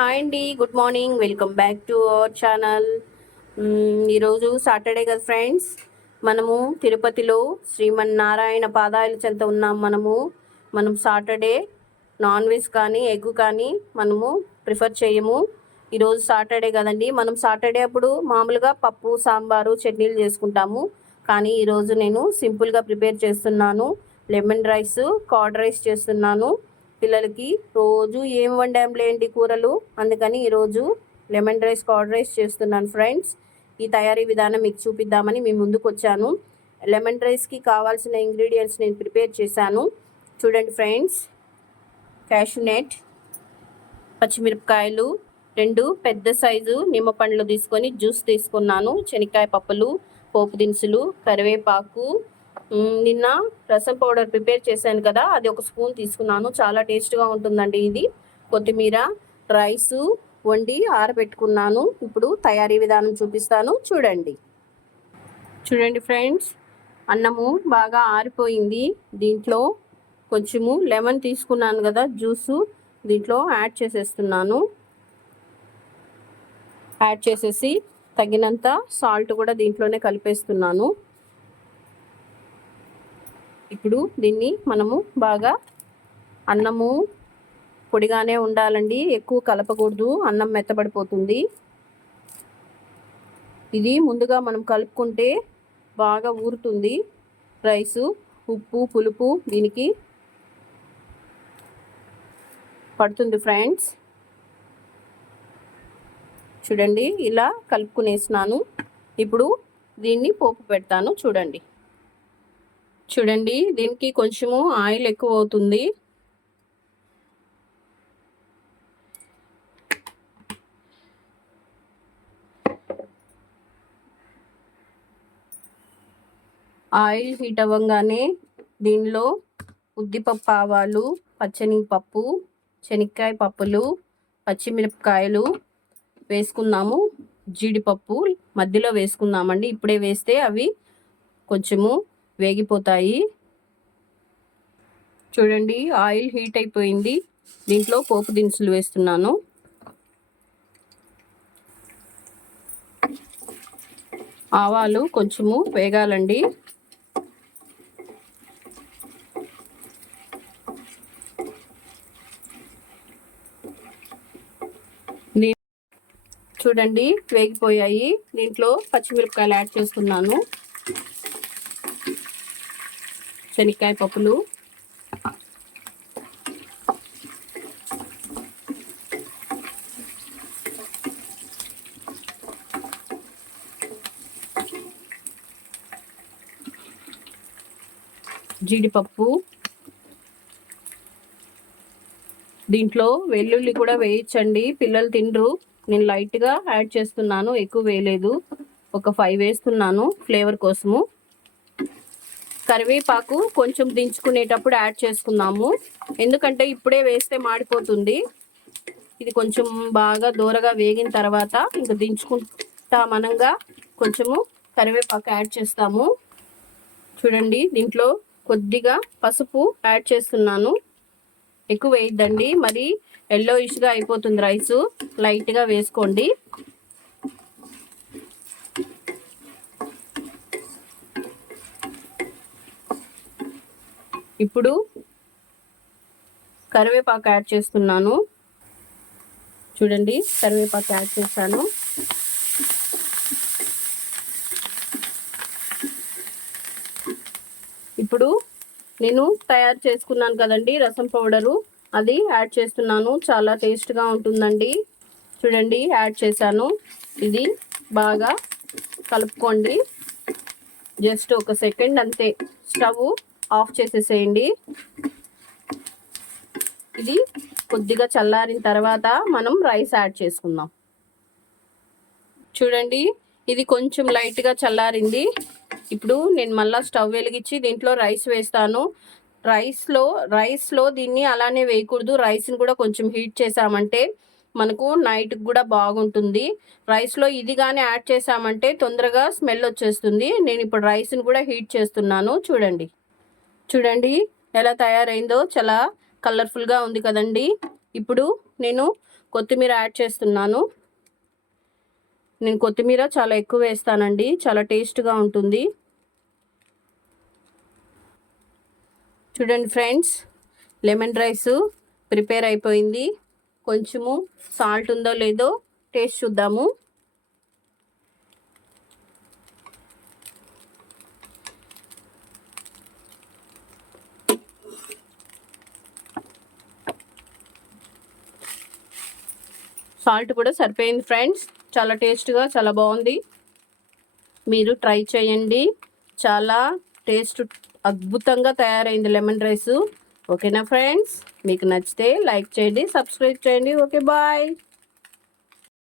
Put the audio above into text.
Hi అండి, good morning. Welcome back to our channel. ఈరోజు Saturday కదా ఫ్రెండ్స్. మనము తిరుపతిలో శ్రీమన్నారాయణ పాదాల చెంత ఉన్నాం. మనం సాటర్డే నాన్ వెజ్ కానీ ఎగ్ కానీ మనము ప్రిఫర్ చేయము. ఈరోజు సాటర్డే కదండి. మనం సాటర్డే అప్పుడు మామూలుగా పప్పు, సాంబారు, చట్నీలు చేసుకుంటాము. కానీ ఈరోజు నేను సింపుల్గా ప్రిపేర్ చేస్తున్నాను. లెమన్ రైస్, కర్డ్ రైస్ చేస్తున్నాను. పిల్లలకి రోజు ఏం వండాంలేండి కూరలు, అందుకని ఈరోజు లెమన్ రైస్, కర్డ్ రైస్ చేస్తున్నాను ఫ్రెండ్స్. ఈ తయారీ విధానం మీకు చూపిద్దామని మీ ముందుకు వచ్చాను. లెమన్ రైస్కి కావాల్సిన ఇంగ్రీడియంట్స్ నేను ప్రిపేర్ చేశాను. చూడండి ఫ్రెండ్స్. క్యాష్యూనట్, పచ్చిమిరపకాయలు, 2 పెద్ద సైజు నిమ్మపండ్లు తీసుకొని జ్యూస్ తీసుకున్నాను, శనక్కాయ పప్పులు, పోపు దినుసులు, కరివేపాకు, నిన్న రసం పౌడర్ ప్రిపేర్ చేశాను కదా, అది 1 స్పూన్ తీసుకున్నాను. చాలా టేస్ట్గా ఉంటుందండి ఇది. కొత్తిమీర, రైసు వండి ఆరబెట్టుకున్నాను. ఇప్పుడు తయారీ విధానం చూపిస్తాను, చూడండి ఫ్రెండ్స్. అన్నము బాగా ఆరిపోయింది. దీంట్లో కొంచెము లెమన్ తీసుకున్నాను కదా, జ్యూసు దీంట్లో యాడ్ చేసేస్తున్నాను. యాడ్ చేసేసి తగినంత సాల్ట్ కూడా దీంట్లోనే కలిపేస్తున్నాను. ఇప్పుడు దీన్ని మనము బాగా, అన్నము పొడిగానే ఉండాలండి, ఎక్కువ కలపకూడదు, అన్నం మెత్తబడిపోతుంది. ఇది ముందుగా మనం కలుపుకుంటే బాగా ఊరుతుంది రైసు. ఉప్పు, పులుపు దీనికి పడుతుంది ఫ్రెండ్స్. చూడండి, ఇలా కలుపుకునేసినాను. ఇప్పుడు దీన్ని పోపు పెడతాను. చూడండి, దీనికి కొంచెము ఆయిల్ ఎక్కువ అవుతుంది. ఆయిల్ హీట్ అవ్వగానే దీనిలో ఉద్దిపప్పు, ఆవాలు, పచ్చనిపప్పు, శనక్కాయ పప్పులు, పచ్చిమిరపకాయలు వేసుకున్నాము. జీడిపప్పు మధ్యలో వేసుకున్నామండి. ఇప్పుడే వేస్తే అవి కొంచెము వేగిపోతాయి. చూడండి, ఆయిల్ హీట్ అయిపోయింది. దీంట్లో పోపు దినుసులు వేస్తున్నాను. ఆవాలు కొంచెము వేగాలండి. చూడండి, వేగిపోయాయి. దీంట్లో పచ్చిమిరపకాయలు యాడ్ చేస్తున్నాను, శనక్కాయ పప్పులు, జీడిపప్పు, దీంట్లో వెల్లుల్లి కూడా వేయించండి, పిల్లలు తినరు. నేను లైట్గా యాడ్ చేస్తున్నాను, ఎక్కువ వేయలేదు. ఒక 5 వేస్తున్నాను ఫ్లేవర్ కోసము. కరివేపాకు కొంచెం దించుకునేటప్పుడు యాడ్ చేసుకున్నాము, ఎందుకంటే ఇప్పుడే వేస్తే మాడిపోతుంది. ఇది కొంచెం బాగా దూరగా వేగిన తర్వాత ఇంకా దించుకుంటామనగా కొంచెము కరివేపాకు యాడ్ చేస్తాము. చూడండి, దీంట్లో కొద్దిగా పసుపు యాడ్ చేస్తున్నాను. ఎక్కువ వేయద్దండి, మరి ఎల్లోయిష్గా అయిపోతుంది రైసు. లైట్గా వేసుకోండి. ఇప్పుడు కరివేపాకు యాడ్ చేస్తున్నాను. చూడండి, కరివేపాకు యాడ్ చేశాను. ఇప్పుడు నేను తయారు చేసుకున్నాను కదండి రసం పౌడరు, అది యాడ్ చేస్తున్నాను. చాలా టేస్ట్గా ఉంటుందండి. చూడండి, యాడ్ చేశాను. ఇది బాగా కలుపుకోండి. జస్ట్ 1 సెకండ్ అంతే. స్టవ్ ఆఫ్ చేసేసేయండి. ఇది కొద్దిగా చల్లారిన తర్వాత మనం రైస్ యాడ్ చేసుకుందాం. చూడండి, ఇది కొంచెం లైట్గా చల్లారింది. ఇప్పుడు నేను మళ్ళీ స్టవ్ వెలిగించి దీంట్లో రైస్ వేస్తాను. రైస్లో దీన్ని అలానే వేయకూడదు. రైస్ని కూడా కొంచెం హీట్ చేసామంటే మనకు నైట్కి కూడా బాగుంటుంది. రైస్లో ఇది కానీ యాడ్ చేసామంటే తొందరగా స్మెల్ వచ్చేస్తుంది. నేను ఇప్పుడు రైస్ని కూడా హీట్ చేస్తున్నాను. చూడండి ఎలా తయారైందో, చాలా కలర్ఫుల్గా ఉంది కదండి. ఇప్పుడు నేను కొత్తిమీర యాడ్ చేస్తున్నాను. నేను కొత్తిమీర చాలా ఎక్కువ వేస్తానండి, చాలా టేస్ట్గా ఉంటుంది. చూడండి ఫ్రెండ్స్, లెమన్ రైస్ ప్రిపేర్ అయిపోయింది. కొంచెము సాల్ట్ ఉందో లేదో టేస్ట్ చూద్దాము. సాల్ట్ కూడా సరిపోయింది ఫ్రెండ్స్. చాలా టేస్ట్గా చాలా బాగుంది. మీరు ట్రై చేయండి. చాలా టేస్ట్ అద్భుతంగా తయారైంది లెమన్ రైస్. ఓకేనా ఫ్రెండ్స్, మీకు నచ్చితే లైక్ చేయండి, సబ్స్క్రైబ్ చేయండి. Okay, bye.